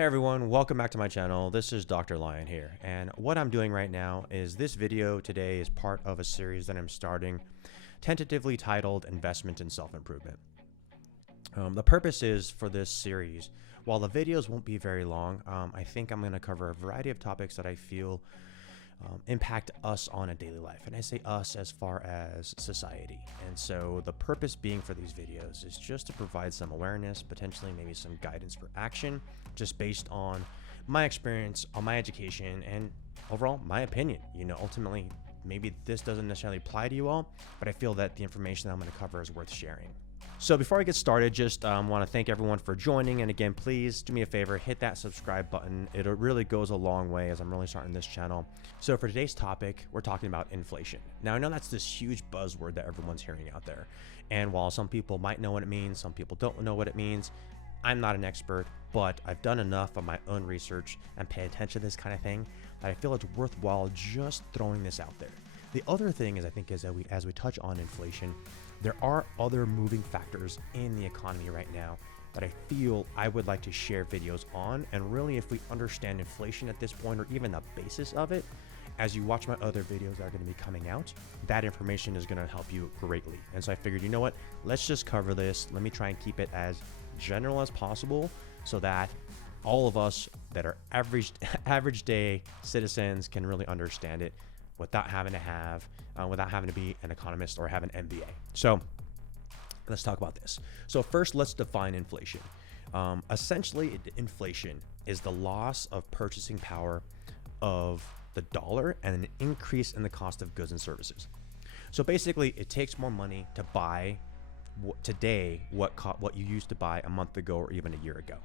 Hey everyone, welcome back to my channel. This is Dr. Lion here, and what I'm doing right now is this video today is part of a series that I'm starting, tentatively titled Investment in Self-Improvement. The purpose is for this series, while the videos won't be very long, I think I'm going to cover a variety of topics that I feel impact us on a daily life. And I say us as far as society. And so the purpose being for these videos is just to provide some awareness, potentially maybe some guidance for action, just based on my experience, on my education, and overall my opinion. You know, ultimately, maybe this doesn't necessarily apply to you all, but I feel that the information that I'm going to cover is worth sharing. So before I get started, just want to thank everyone for joining. And again, please do me a favor, hit that subscribe button. It really goes a long way as I'm really starting this channel. So for today's topic, we're talking about inflation. Now, I know that's this huge buzzword that everyone's hearing out there. And while some people might know what it means, some people don't know what it means. I'm not an expert, but I've done enough of my own research and pay attention to this kind of thing that I feel it's worthwhile just throwing this out there. The other thing is, I think, is that as we touch on inflation, there are other moving factors in the economy right now that I feel I would like to share videos on. And really, if we understand inflation at this point, or even the basis of it, as you watch my other videos that are going to be coming out, that information is going to help you greatly. And so I figured, you know what, let's just cover this. Let me try and keep it as general as possible so that all of us that are average day citizens can really understand it without having to be an economist or have an MBA. So let's talk about this. So first, let's define inflation. Essentially, inflation is the loss of purchasing power of the dollar and an increase in the cost of goods and services. So basically, it takes more money to buy today what you used to buy a month ago or even a year ago.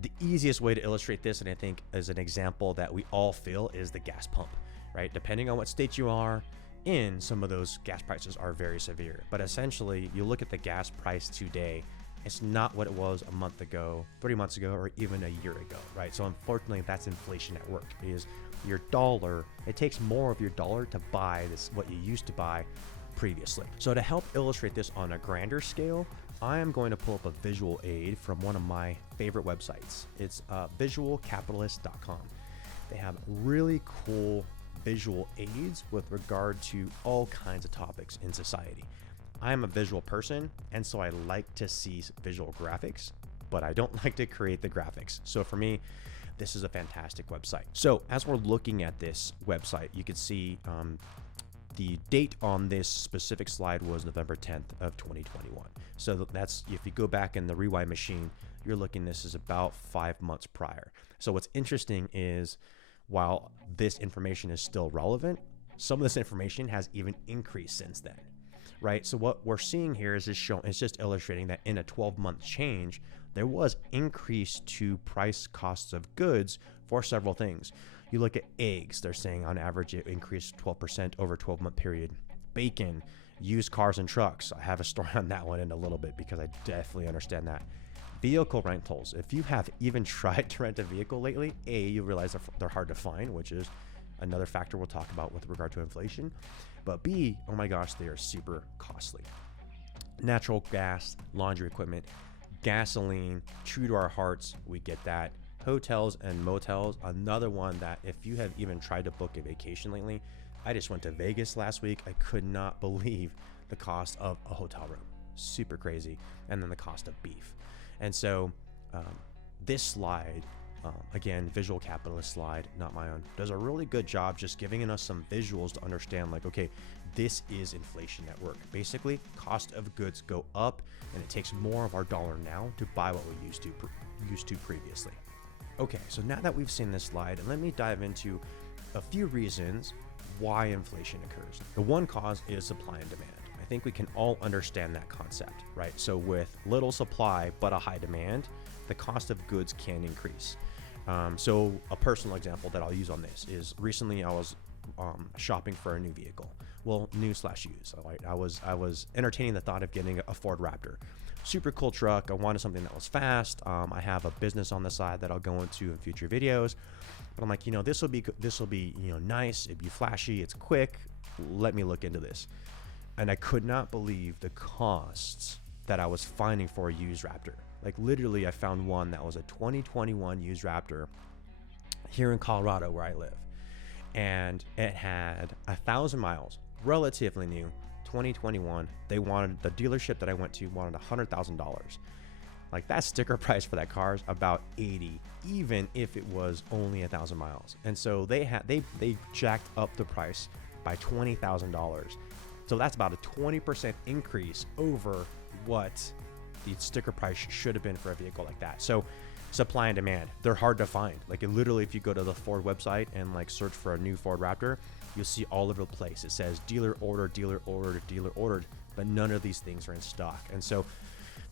The easiest way to illustrate this, and I think as an example that we all feel, is the gas pump, right? Depending on what state you are in, some of those gas prices are very severe. But essentially, you look at the gas price today, it's not what it was a month ago, 3 months ago, or even a year ago, right? So unfortunately, that's inflation at work. Is your dollar, it takes more of your dollar to buy what you used to buy previously. So to help illustrate this on a grander scale, I am going to pull up a visual aid from one of my favorite websites. It's visualcapitalist.com. They have really cool visual aids with regard to all kinds of topics in society. I am a visual person, and so I like to see visual graphics, but I don't like to create the graphics. So for me, this is a fantastic website. So as we're looking at this website, you can see the date on this specific slide was November 10th of 2021. So that's, if you go back in the rewind machine, you're looking, this is about 5 months prior. So what's interesting is, while this information is still relevant, some of this information has even increased since then, right? So what we're seeing here is it's just illustrating that in a 12-month change, there was increase to price costs of goods for several things. You look at eggs, they're saying on average it increased 12% over a 12-month period. Bacon, used cars and trucks. I have a story on that one in a little bit because I definitely understand that. Vehicle rentals. If you have even tried to rent a vehicle lately, A, you realize they're hard to find, which is another factor we'll talk about with regard to inflation. But B, oh my gosh, they are super costly. Natural gas, laundry equipment, gasoline, true to our hearts, we get that. Hotels and motels, another one that if you have even tried to book a vacation lately, I just went to Vegas last week. I could not believe the cost of a hotel room. Super crazy. And then the cost of beef. And so this slide, again, Visual Capitalist slide, not my own, does a really good job just giving us some visuals to understand, like, okay, this is inflation at work. Basically, cost of goods go up, and it takes more of our dollar now to buy what we used to previously. Okay, so now that we've seen this slide, let me dive into a few reasons why inflation occurs. The one cause is supply and demand. I think we can all understand that concept, right? So with little supply but a high demand, the cost of goods can increase. So a personal example that I'll use on this is, recently I was shopping for a new vehicle. Well, new/used. Right? I was entertaining the thought of getting a Ford Raptor. Super cool truck. I wanted something that was fast. I have a business on the side that I'll go into in future videos. But I'm like, this will be nice. It'd be flashy. It's quick. Let me look into this. And I could not believe the costs that I was finding for a used Raptor. Like literally, I found one that was a 2021 used Raptor here in Colorado where I live. And it had 1,000 miles, relatively new, 2021. They wanted, the dealership that I went to wanted $100,000. Like that sticker price for that car is about 80, even if it was only 1,000 miles. And so they jacked up the price by $20,000. So that's about a 20% increase over what the sticker price should have been for a vehicle like that. So supply and demand, they're hard to find. Like it literally, if you go to the Ford website and like search for a new Ford Raptor, you'll see all over the place. It says dealer ordered, dealer ordered, dealer ordered, but none of these things are in stock. And so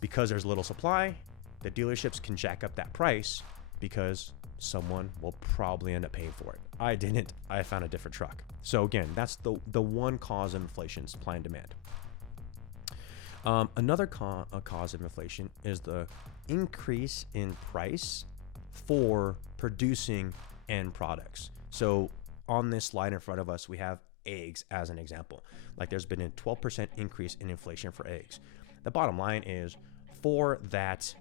because there's little supply, the dealerships can jack up that price because someone will probably end up paying for it. I didn't. I found a different truck. So again, that's the one cause of inflation, supply and demand. Another cause of inflation is the increase in price for producing end products. So on this slide in front of us, we have eggs as an example. Like there's been a 12% increase in inflation for eggs. The bottom line is, for that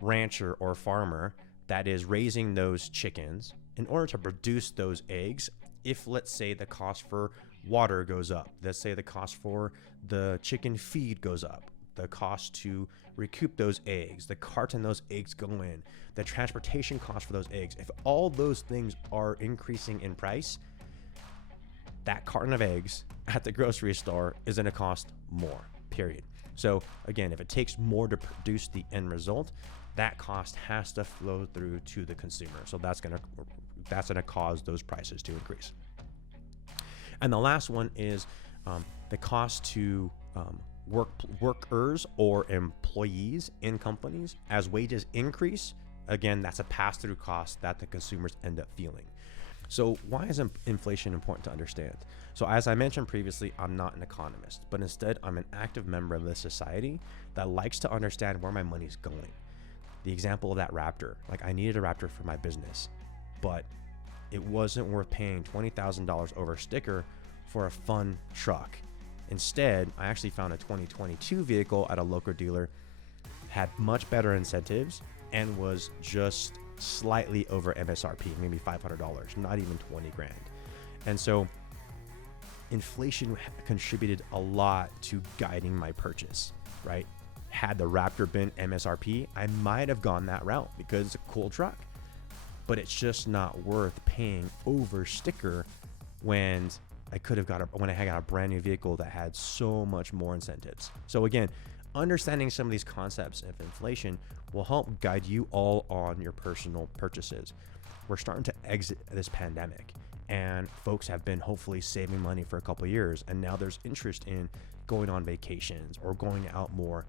rancher or farmer that is raising those chickens, in order to produce those eggs, if let's say the cost for water goes up, let's say the cost for the chicken feed goes up, the cost to recoup those eggs, the carton those eggs go in, the transportation cost for those eggs, if all those things are increasing in price, that carton of eggs at the grocery store is going to cost more, period. So again, if it takes more to produce the end result, that cost has to flow through to the consumer. So that's gonna cause those prices to increase. And the last one is the cost to workers or employees in companies. As wages increase, again, that's a pass-through cost that the consumers end up feeling. So why is inflation important to understand? So as I mentioned previously, I'm not an economist, but instead I'm an active member of this society that likes to understand where my money's going. The example of that Raptor, like I needed a Raptor for my business, but it wasn't worth paying $20,000 over a sticker for a fun truck. Instead, I actually found a 2022 vehicle at a local dealer, had much better incentives, and was just slightly over MSRP, maybe $500, not even 20 grand. And so inflation contributed a lot to guiding my purchase, right? Had the Raptor been MSRP, I might have gone that route because it's a cool truck, but it's just not worth paying over sticker when I could have got when I had got a brand new vehicle that had so much more incentives. So again, understanding some of these concepts of inflation will help guide you all on your personal purchases. We're starting to exit this pandemic, and folks have been hopefully saving money for a couple of years, and now there's interest in going on vacations or going out more.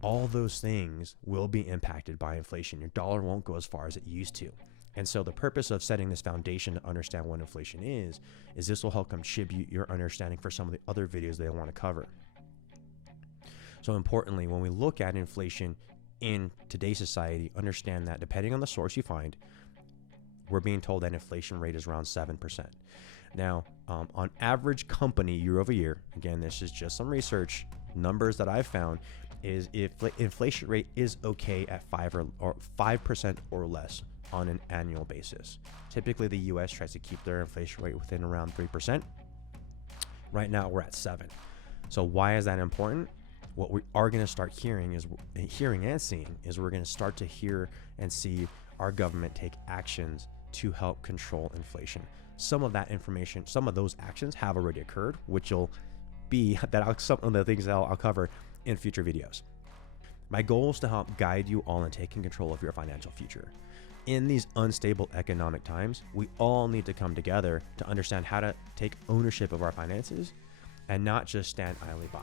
All those things will be impacted by inflation. Your dollar won't go as far as it used to. And so the purpose of setting this foundation to understand what inflation is this will help contribute your understanding for some of the other videos that I want to cover. So importantly, when we look at inflation in today's society, understand that depending on the source you find, we're being told that inflation rate is around 7%. Now, on average company year over year, again, this is just some research numbers that I've found, is if inflation rate is okay at 5% or less on an annual basis. Typically, the US tries to keep their inflation rate within around 3%. Right now, we're at 7%. So why is that important? What we are going to start hearing and seeing is we're going to start to hear and see our government take actions to help control inflation. Some of that information, some of those actions have already occurred, which will be some of the things that I'll cover in future videos. My goal is to help guide you all in taking control of your financial future. In these unstable economic times, we all need to come together to understand how to take ownership of our finances and not just stand idly by.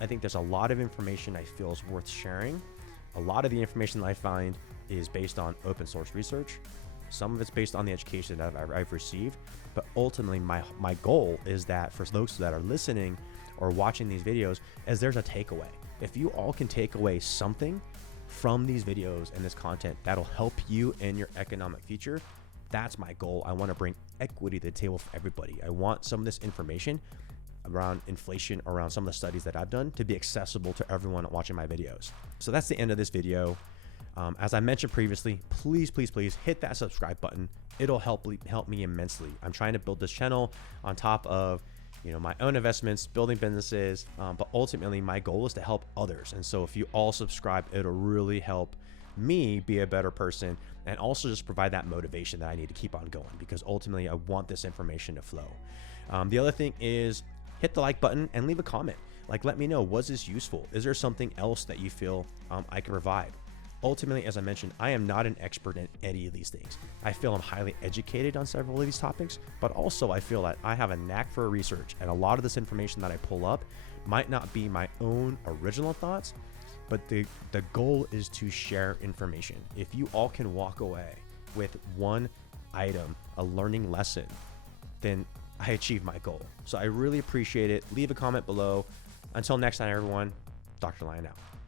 I think there's a lot of information I feel is worth sharing. A lot of the information that I find is based on open source research. Some of it's based on the education that I've received, but ultimately my goal is that for those that are listening or watching these videos, is there's a takeaway. If you all can take away something from these videos and this content that'll help you in your economic future, that's my goal. I want to bring equity to the table for everybody. I want some of this information around inflation, around some of the studies that I've done, to be accessible to everyone watching my videos. So that's the end of this video. As I mentioned previously, please hit that subscribe button. It'll help me immensely. I'm trying to build this channel on top of my own investments, building businesses, but ultimately my goal is to help others. And so if you all subscribe, it'll really help me be a better person, and also just provide that motivation that I need to keep on going, because ultimately I want this information to flow. The other thing is hit the like button and leave a comment. Like, let me know, was this useful? Is there something else that you feel I can provide? Ultimately, as I mentioned, I am not an expert in any of these things. I feel I'm highly educated on several of these topics, but also I feel that I have a knack for research, and a lot of this information that I pull up might not be my own original thoughts, but the goal is to share information. If you all can walk away with one item, a learning lesson, then I achieved my goal. So I really appreciate it. Leave a comment below. Until next time, everyone, Dr. Lion out.